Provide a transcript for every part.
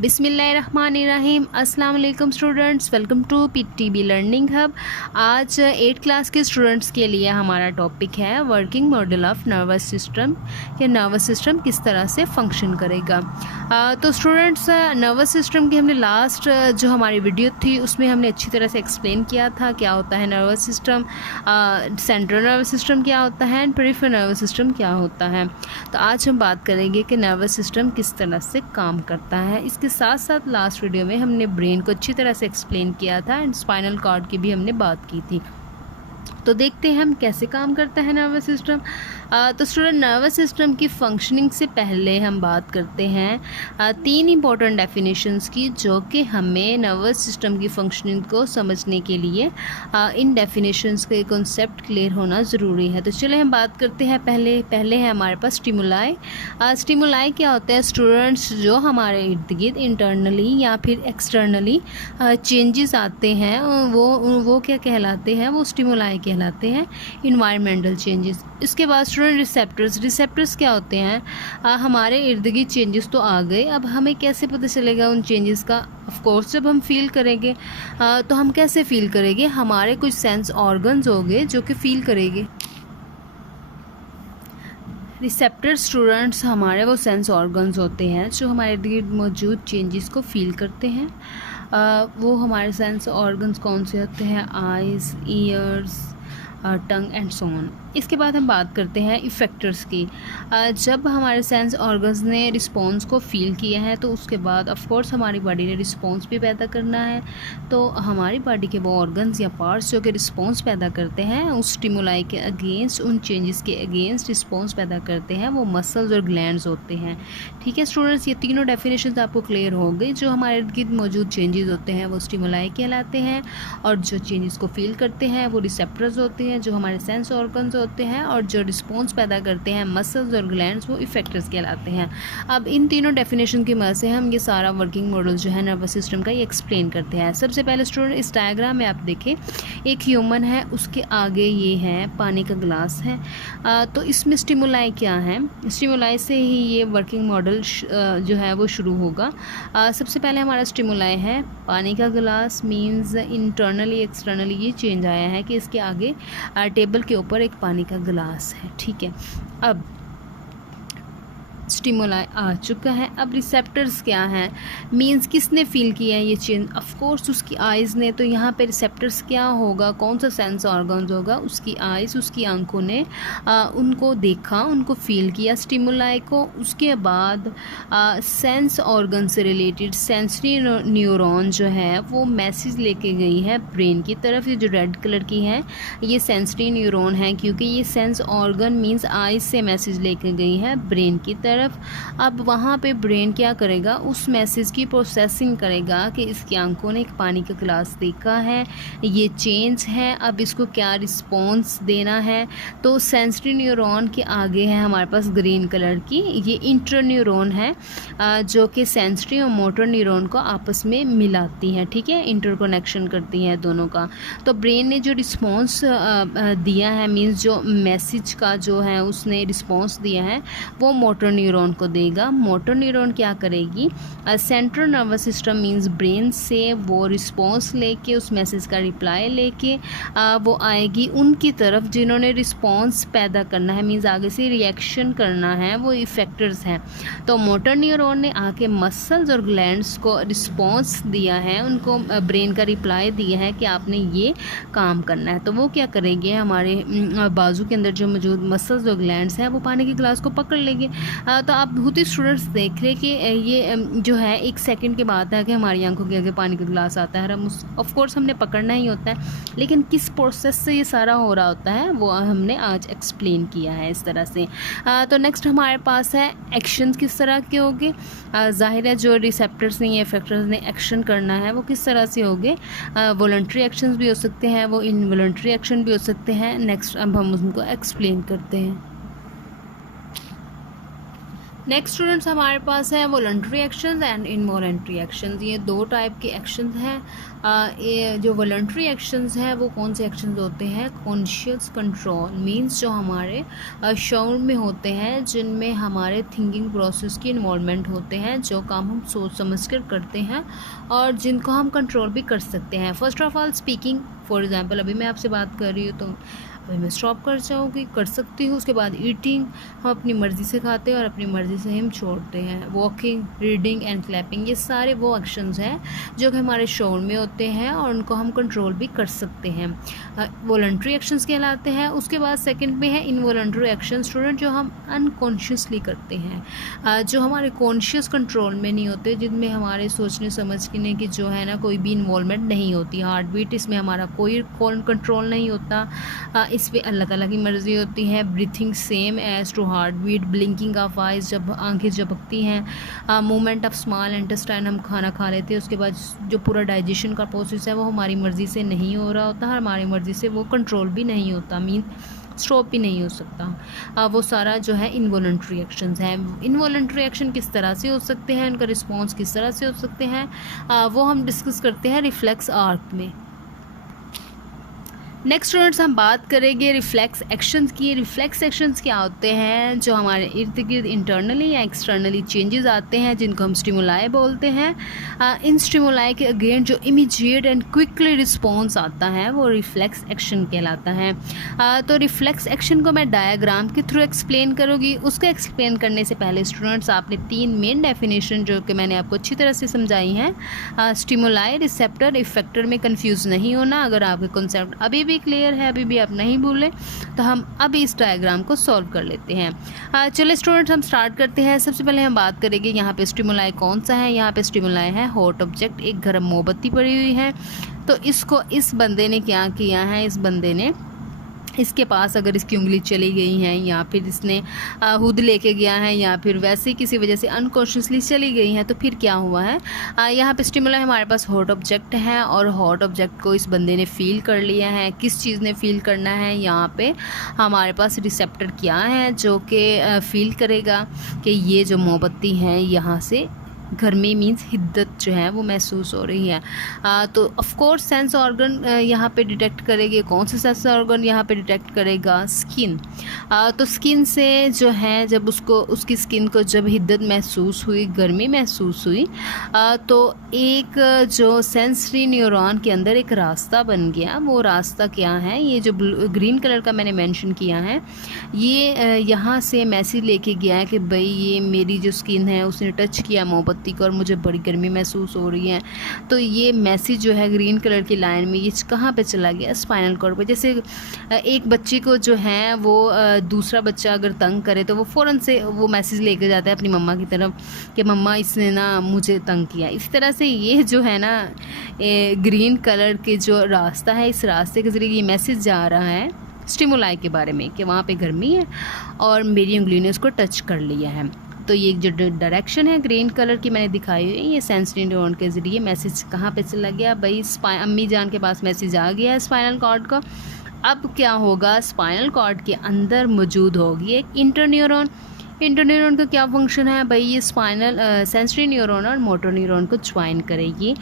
बिस्मिल्लाहिर्रहमानिर्रहीम। अस्सलाम वालेकुम students, welcome to PTB learning hub. आज 8 क्लास के स्टूडेंट्स के लिए हमारा टॉपिक है working model of nervous system, कि नर्वस सिस्टम किस तरह से फंक्शन करेगा। तो स्टूडेंट्स, नर्वस सिस्टम की हमने लास्ट जो हमारी वीडियो थी उसमें हमने अच्छी तरह से एक्सप्लेन किया था क्या होता है nervous system, central nervous system क्या होता है एंड पेरिफेरल नर्वस सिस्टम क्या होता है। तो आज हम बात करेंगे कि नर्वस सिस्टम किस तरह से काम करता है। इसके साथ साथ लास्ट वीडियो में हमने ब्रेन को अच्छी तरह से एक्सप्लेन किया था एंड स्पाइनल कॉर्ड की भी हमने बात की थी। तो देखते हैं हम कैसे काम करता है नर्वस सिस्टम। तो स्टूडेंट, नर्वस सिस्टम की फंक्शनिंग से पहले हम बात करते हैं 3 इंपॉर्टेंट डेफिनेशंस की, जो कि हमें नर्वस सिस्टम की फंक्शनिंग को समझने के लिए इन डेफिनेशंस के कॉन्सेप्ट क्लियर होना ज़रूरी है। तो चलिए हम बात करते हैं पहले है हमारे पास स्टिमुलाई। स्टिमुलाई क्या होते हैं स्टूडेंट्स? जो हमारे इर्द गिर्द इंटरनली या फिर एक्सटर्नली चेंजेस आते हैं वो क्या कहलाते हैं? वो स्टिमुलाई कहलाते हैं, इन्वायरमेंटल चेंजेस। इसके बाद स्टूडेंट रिसेप्टर्स क्या होते हैं? हमारे इर्द गिर्द चेंजेस तो आ गए, अब हमें कैसे पता चलेगा उन चेंजेस का? ऑफ कोर्स जब हम फील करेंगे। तो हम कैसे फील करेंगे? हमारे कुछ सेंस ऑर्गन्स होंगे जो कि फील करेंगे। रिसेप्टर स्टूडेंट्स हमारे वो सेंस ऑर्गन्स होते हैं जो हमारे इर्द गिर्द मौजूद चेंजेस को फील करते हैं। वो हमारे सेंस ऑर्गन्स कौन से होते हैं? Eyes, years, tongue and so on. इसके बाद हम बात करते हैं इफ़ेक्टर्स की। जब हमारे सेंस ऑर्गन्स ने रिस्पॉन्स को फील किया है तो उसके बाद ऑफ कोर्स हमारी बॉडी ने रिस्पॉन्स भी पैदा करना है। तो हमारी बॉडी के वो ऑर्गन्स या पार्ट्स जो कि रिस्पॉन्स पैदा करते हैं उस स्टिमुलाई के अगेंस्ट, उन चेंजेस के अगेंस्ट रिस्पॉन्स पैदा करते हैं, वो मसल्स और ग्लैंड्स होते हैं। ठीक है स्टूडेंट्स, ये तीनों डेफिनेशन आपको क्लियर हो गई। जो हमारे इर्द गिर्द मौजूद चेंजेस होते हैं वो स्टिमुलाई कहलाते हैं, और जो चेंजेस को फील करते हैं वो रिसेप्टर्स होते हैं जो हमारे सेंस ऑर्गन्स होते हैं, और जो रिस्पॉन्स पैदा करते हैं मसल्स और ग्लैंड्स वो इफेक्टर्स कहलाते हैं। अब इन तीनों डेफिनेशन की मदद से हम ये सारा वर्किंग मॉडल जो है नर्वस सिस्टम का ये एक्सप्लेन करते हैं। सबसे पहले स्टूडेंट, इस डायग्राम में आप देखें एक ह्यूमन है, उसके आगे ये है पानी का ग्लास है। तो इसमें स्टिमुलाई क्या है? स्टिमुलाई से ही ये वर्किंग मॉडल जो है वो शुरू होगा। सबसे पहले हमारा स्टिमुलाई है पानी का ग्लास, मीन्स इंटरनली एक्सटर्नली ये चेंज आया है कि इसके आगे टेबल के ऊपर एक पानी का ग्लास है। ठीक है, अब स्टिमुलाई आ चुका है। अब रिसेप्टर्स क्या हैं? मींस किसने फील किया है ये चेंज? ऑफ कोर्स उसकी आइज़ ने। तो यहाँ पे रिसेप्टर्स क्या होगा? कौन सा सेंस ऑर्गन्स होगा? उसकी आइज़, उसकी आंखों ने उनको देखा, उनको फील किया स्टिमुलाई को। उसके बाद सेंस ऑर्गन से रिलेटेड सेंसरी न्यूरॉन जो है वो मैसेज लेके गई है ब्रेन की तरफ। ये जो रेड कलर की है ये सेंसरी न्यूरॉन है, क्योंकि ये सेंस ऑर्गन मीन्स आइज़ से मैसेज लेके गई है ब्रेन की तरफ। अब वहाँ पे ब्रेन क्या करेगा? उस मैसेज की प्रोसेसिंग करेगा कि इसकी आंखों ने एक पानी का ग्लास देखा है, ये चेंज है, अब इसको क्या रिस्पॉन्स देना है। तो सेंसरी न्यूरॉन के आगे है हमारे पास ग्रीन कलर की, ये इंटर न्यूरॉन है जो कि सेंसरी और मोटर न्यूरॉन को आपस में मिलाती हैं। ठीक है, इंटरकनेक्शन करती हैं दोनों का। तो ब्रेन ने जो रिस्पॉन्स दिया है, मीन्स जो मैसेज का जो है उसने रिस्पॉन्स दिया है वो मोटर न्यूरॉन को देगा। मोटर न्यूरॉन क्या करेगी? Central nervous system means brain से वो रिस्पॉन्स लेके, उस मैसेज का रिप्लाई लेके वो आएगी उनकी तरफ जिन्होंने रिस्पॉन्स पैदा करना है, मींस आगे से रिएक्शन करना है, वो इफेक्टर्स हैं। तो मोटर न्यूरॉन ने आके मसल्स और ग्लैंड्स को रिस्पॉन्स दिया है, उनको ब्रेन का रिप्लाई दिया है कि आपने ये काम करना है। तो वो क्या करेंगे? हमारे बाजू के अंदर जो मौजूद मसल्स और ग्लैंड्स हैं वो पानी के ग्लास को पकड़ लेंगे। तो आप बहुत ही स्टूडेंट्स देख रहे कि ये जो है 1 सेकंड के बाद है कि हमारी आंखों के आगे पानी का ग्लास आता है, हम ऑफ कोर्स हमने पकड़ना ही होता है, लेकिन किस प्रोसेस से ये सारा हो रहा होता है वो हमने आज एक्सप्लेन किया है इस तरह से। तो नेक्स्ट हमारे पास है एक्शन किस तरह के होंगे। जाहिर है जो रिसेप्टर्स ने या इफेक्टर्स ने एक्शन करना है वो किस तरह से होंगे। वॉलंटरी एक्शंस भी हो सकते हैं, वो इनवॉलंटरी एक्शन भी हो सकते हैं। नेक्स्ट अब हम उनको एक्सप्लेन करते हैं। नेक्स्ट स्टूडेंट्स हमारे पास है voluntary actions and involuntary actions. ये दो टाइप के एक्शंस हैं। ये जो वॉलंटरी एक्शंस हैं वो कौन से एक्शंस होते हैं? कॉन्शियस कंट्रोल मींस जो हमारे शऊर में होते हैं, जिनमें हमारे थिंकिंग प्रोसेस की इन्वॉल्वमेंट होते हैं, जो काम हम सोच समझ कर करते हैं और जिनको हम कंट्रोल भी कर सकते हैं। First of all speaking, for example अभी मैं आपसे बात कर रही हूँ तो अभी मैं स्टॉप कर जाऊँगी, कर सकती हूँ। उसके बाद ईटिंग, हम अपनी मर्ज़ी से खाते हैं और अपनी मर्ज़ी से हम छोड़ते हैं। वॉकिंग, रीडिंग एंड क्लैपिंग, ये सारे वो एक्शंस हैं जो कि हमारे शऊर में होते हैं और उनको हम कंट्रोल भी कर सकते हैं, वॉलंटरी एक्शंस कहलाते हैं। उसके बाद सेकंड में है इनवॉलंटरी एक्शन स्टूडेंट, जो हम अनकॉन्शियसली करते हैं, जो हमारे कॉन्शियस कंट्रोल में नहीं होते, जिनमें हमारे सोचने समझने की जो है ना कोई भी इन्वॉल्वमेंट नहीं होती। हार्ट बीट, इसमें हमारा कोई कंट्रोल नहीं होता, इस पर अल्लाह ताला की मर्ज़ी होती है। Breathing same as to heart beat, blinking of eyes, जब आंखें झपकती हैं। मूवमेंट ऑफ स्मॉल इंटेस्टाइन, हम खाना खा लेते हैं उसके बाद जो पूरा डाइजेशन का प्रोसेस है वो हमारी मर्ज़ी से नहीं हो रहा होता, हमारी मर्ज़ी से वो कंट्रोल भी नहीं होता, मीन स्टॉप भी नहीं हो सकता। वो सारा जो है इनवॉलंटरी एक्शंस हैं। इनवॉलंटरी एक्शन किस तरह से हो सकते हैं, उनका रिस्पॉन्स किस तरह से हो सकते हैं, वो हम डिस्कस करते हैं रिफ्लेक्स आर्क में। नेक्स्ट स्टूडेंट्स हम बात करेंगे रिफ्लेक्स एक्शंस की। रिफ्लेक्स एक्शंस क्या होते हैं? जो हमारे इर्द गिर्द इंटरनली या एक्सटर्नली चेंजेस आते हैं, जिनको हम स्टिमुलाई बोलते हैं। इन स्टिमुलाई के अगेन जो इमीडिएट एंड क्विकली रिस्पॉन्स आता है वो रिफ्लेक्स एक्शन कहलाता है। तो रिफ्लेक्स एक्शन को मैं डायग्राम के थ्रू एक्सप्लेन करूँगी। उसको एक्सप्लेन करने से पहले स्टूडेंट्स आपने 3 मेन डेफिनेशन जो कि मैंने आपको अच्छी तरह से समझाई हैं, स्टिमुलाई, रिसेप्टर, इफेक्टर में कंफ्यूज नहीं होना। अगर आपके कॉन्सेप्ट अभी भी क्लियर है, अभी भी आप नहीं भूले, तो हम अभी इस डायग्राम को सॉल्व कर लेते हैं। चलिए स्टूडेंट्स हम स्टार्ट करते हैं। सबसे पहले हम बात करेंगे यहाँ पे स्टिमुलाई कौन सा है। यहाँ पे स्टिमुलाई है हॉट ऑब्जेक्ट, एक गर्म मोमबत्ती पड़ी हुई है। तो इसको इस बंदे ने क्या किया है, इस बंदे ने इसके पास अगर इसकी उंगली चली गई है या फिर इसने हुद लेके गया है या फिर वैसे किसी वजह से अनकॉन्शियसली चली गई है, तो फिर क्या हुआ है, यहाँ पे स्टिमुलाई हमारे पास हॉट ऑब्जेक्ट है और हॉट ऑब्जेक्ट को इस बंदे ने फील कर लिया है। किस चीज़ ने फील करना है, यहाँ पे हमारे पास रिसेप्टर क्या है जो कि फील करेगा कि ये जो मोमबत्ती है यहाँ से गर्मी मीन्स हिद्दत जो है वो महसूस हो रही है। तो ऑफ कोर्स सेंस ऑर्गन यहाँ पे डिटेक्ट करेंगे। कौन सा सेंस ऑर्गन यहाँ पे डिटेक्ट करेगा? स्किन। तो स्किन से जो है जब उसकी स्किन को जब हिद्दत महसूस हुई, गर्मी महसूस हुई, तो एक जो सेंसरी न्यूरॉन के अंदर एक रास्ता बन गया। वो रास्ता क्या है, ये जो ग्रीन कलर का मैंने मेंशन किया है, ये यहाँ से मैसेज लेके गया है कि भाई ये मेरी जो स्किन है उसने टच किया मोमबत्ती को और मुझे बड़ी गर्मी महसूस हो रही है। तो ये मैसेज जो है ग्रीन कलर की लाइन में ये कहाँ पे चला गया? स्पाइनल कॉर्ड पे। जैसे एक बच्चे को जो है वो दूसरा बच्चा अगर तंग करे तो वो फ़ौरन से वो मैसेज लेके जाता है अपनी मम्मा की तरफ कि मम्मा इसने ना मुझे तंग किया। इस तरह से ये जो है ना ग्रीन कलर के जो रास्ता है, इस रास्ते के ज़रिए ये मैसेज जा रहा है स्टिमुलाई के बारे में कि वहाँ पे गर्मी है और मेरी उंगली ने उसको टच कर लिया है। तो ये जो डायरेक्शन है ग्रीन कलर की मैंने दिखाई हुई है, ये सेंसरी न्यूरॉन के ज़रिए मैसेज कहाँ पे चला गया भाई? अम्मी जान के पास मैसेज आ गया है स्पाइनल कॉर्ड का। अब क्या होगा, स्पाइनल कॉर्ड के अंदर मौजूद होगी एक इंटरन्यूरॉन। इंटरन्यूरॉन का क्या फंक्शन है भाई? ये स्पाइनल सेंसरी न्यूरॉन और मोटर न्यूरॉन को ज्वाइन करेगी।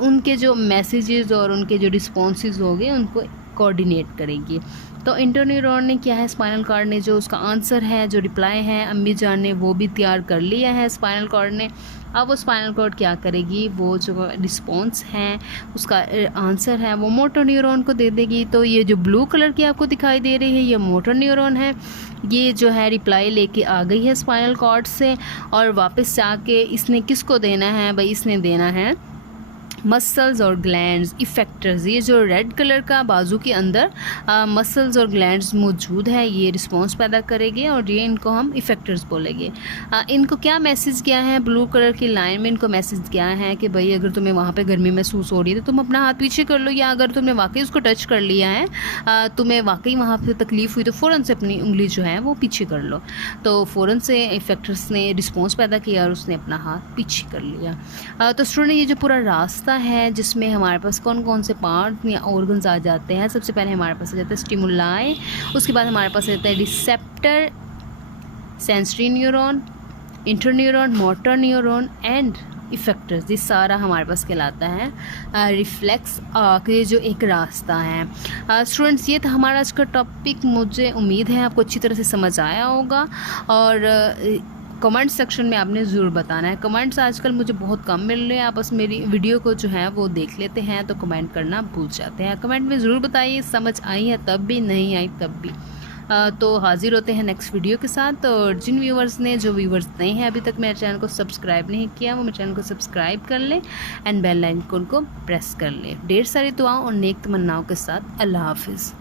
उनके जो मैसेजेस और उनके जो रिस्पॉन्सेज होंगे उनको कोऑर्डिनेट करेगी। तो इंटरन्यूरॉन ने क्या है, स्पाइनल कॉर्ड ने जो उसका आंसर है, जो रिप्लाई है अम्मी जान ने, वो भी तैयार कर लिया है स्पाइनल कॉर्ड ने। अब वो स्पाइनल कॉर्ड क्या करेगी, वो जो रिस्पॉन्स है उसका आंसर है वो मोटर न्यूरॉन को दे देगी। तो ये जो ब्लू कलर की आपको दिखाई दे रही है ये मोटर न्यूरॉन है। ये जो है रिप्लाई लेके आ गई है स्पाइनल कॉर्ड से और वापस जाके इसने किसको देना है भाई? इसने देना है मसल्स और ग्लैंड्स, इफेक्टर्स। ये जो रेड कलर का बाजू के अंदर मसल्स और ग्लैंड्स मौजूद है, ये रिस्पॉन्स पैदा करेंगे और ये इनको हम इफेक्टर्स बोलेंगे। इनको क्या मैसेज किया है? ब्लू कलर की लाइन में इनको मैसेज किया है कि भाई अगर तुम्हें वहाँ पे गर्मी महसूस हो रही है तो तुम अपना हाथ पीछे कर लो, या अगर तुमने वाकई उसको टच कर लिया है, तुम्हें वाकई वहाँ पे तकलीफ़ हुई तो फ़ौरन से अपनी उंगली जो है वो पीछे कर लो। तो फ़ौरन से इफेक्टर्स ने रिस्पॉन्स पैदा किया और उसने अपना हाथ पीछे कर लिया। तो स्टूडेंट ये जो पूरा रास्ता है जिसमें हमारे पास कौन कौन से पार्ट या ऑर्गन्स आ जाते हैं, सबसे पहले हमारे पास आ जाता है स्टिमुलाई, उसके बाद हमारे पास आ जाता है receptor, sensory neuron, interneuron, motor neuron and effectors, ये सारा हमारे पास कहलाता है रिफ्लेक्स के जो एक रास्ता है। स्टूडेंट्स, ये था हमारा आज का टॉपिक। मुझे उम्मीद है आपको अच्छी तरह से समझ आया होगा और कमेंट सेक्शन में आपने ज़रूर बताना है। कमेंट्स आजकल मुझे बहुत कम मिल रहे हैं, आप बस मेरी वीडियो को जो है वो देख लेते हैं तो कमेंट करना भूल जाते हैं। कमेंट में ज़रूर बताइए समझ आई है तब भी, नहीं आई तब भी। तो हाजिर होते हैं नेक्स्ट वीडियो के साथ। और जिन व्यूवर्स ने, जो व्यूवर्स नहीं हैं अभी तक मेरे चैनल को सब्सक्राइब नहीं किया, वो मेरे चैनल को सब्सक्राइब कर लें एंड बेल आइकन को प्रेस कर लें। ढेर सारी दुआओं और नेक तमन्नाओं के साथ अल्लाह हाफिज़।